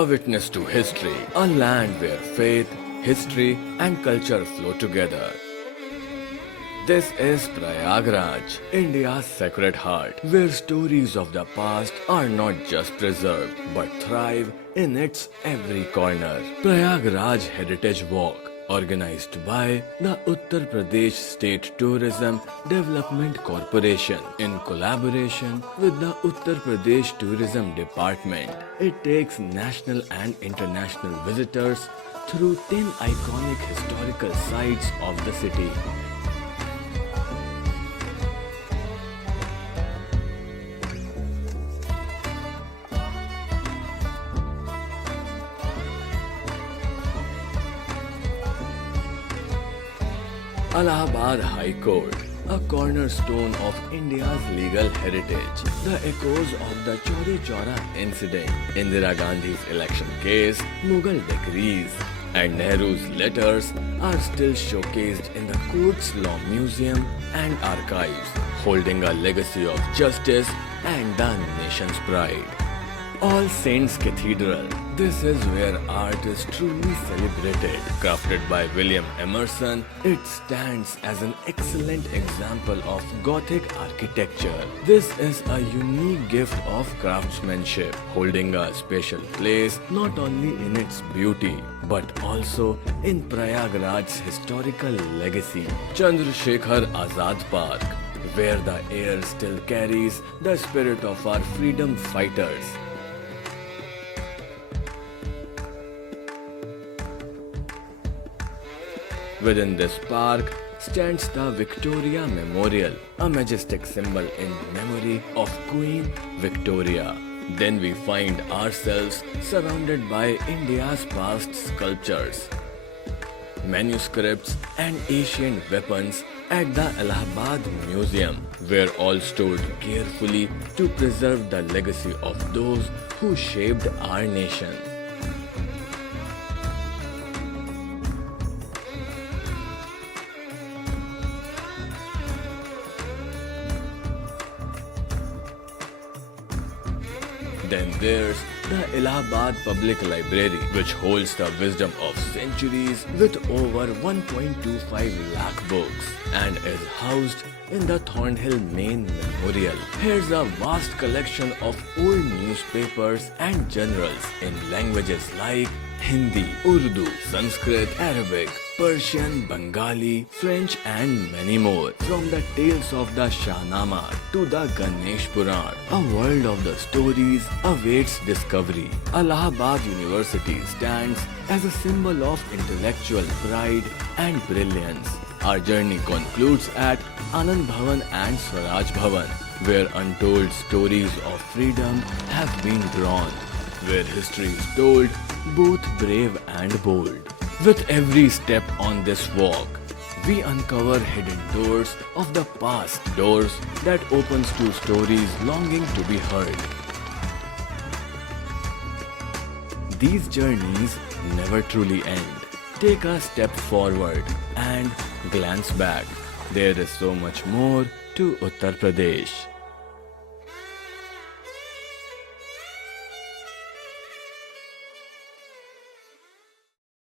a witness to history, a land where faith, history and culture flow together. This is Prayagraj, India's sacred heart, where stories of the past are not just preserved but thrive in its every corner. Prayagraj Heritage Walk, organized by the Uttar Pradesh State Tourism Development Corporation in collaboration with the Uttar Pradesh Tourism Department. It takes national and international visitors through 10 iconic historical sites of the city. Allahabad High Court, a cornerstone of India's legal heritage. The echoes of the Chauri Chaura incident, Indira Gandhi's election case, Mughal decrees, and Nehru's letters are still showcased in the court's law museum and archives, holding a legacy of justice and the nation's pride. All Saints Cathedral. This is where art is truly celebrated. Crafted by William Emerson, it stands as an excellent example of Gothic architecture. This is a unique gift of craftsmanship, holding a special place not only in its beauty but also in Prayagraj's historical legacy. Chandrasekhar Azad Park, where the air still carries the spirit of our freedom fighters. Within this park stands the Victoria Memorial, a majestic symbol in memory of Queen Victoria. Then we find ourselves surrounded by India's past sculptures, manuscripts and ancient weapons at the Allahabad Museum, where all stored carefully to preserve the legacy of those who shaped our nation. Then there's the Allahabad Public Library, which holds the wisdom of centuries with over 1.25 lakh books and is housed in the Thornhill Main Memorial. Here's a vast collection of old newspapers and journals in languages like Hindi, Urdu, Sanskrit, Arabic, Persian, Bengali, French and many more. From the tales of the Shahnama to the Ganesh Puran, a world of the stories awaits discovery. Allahabad University stands as a symbol of intellectual pride and brilliance. Our journey concludes at Anand Bhavan and Swaraj Bhavan, where untold stories of freedom have been drawn, where history is told both brave and bold. With every step on this walk, we uncover hidden doors of the past, doors that opens to stories longing to be heard. These journeys never truly end. Take a step forward and glance back. There is so much more to Uttar Pradesh.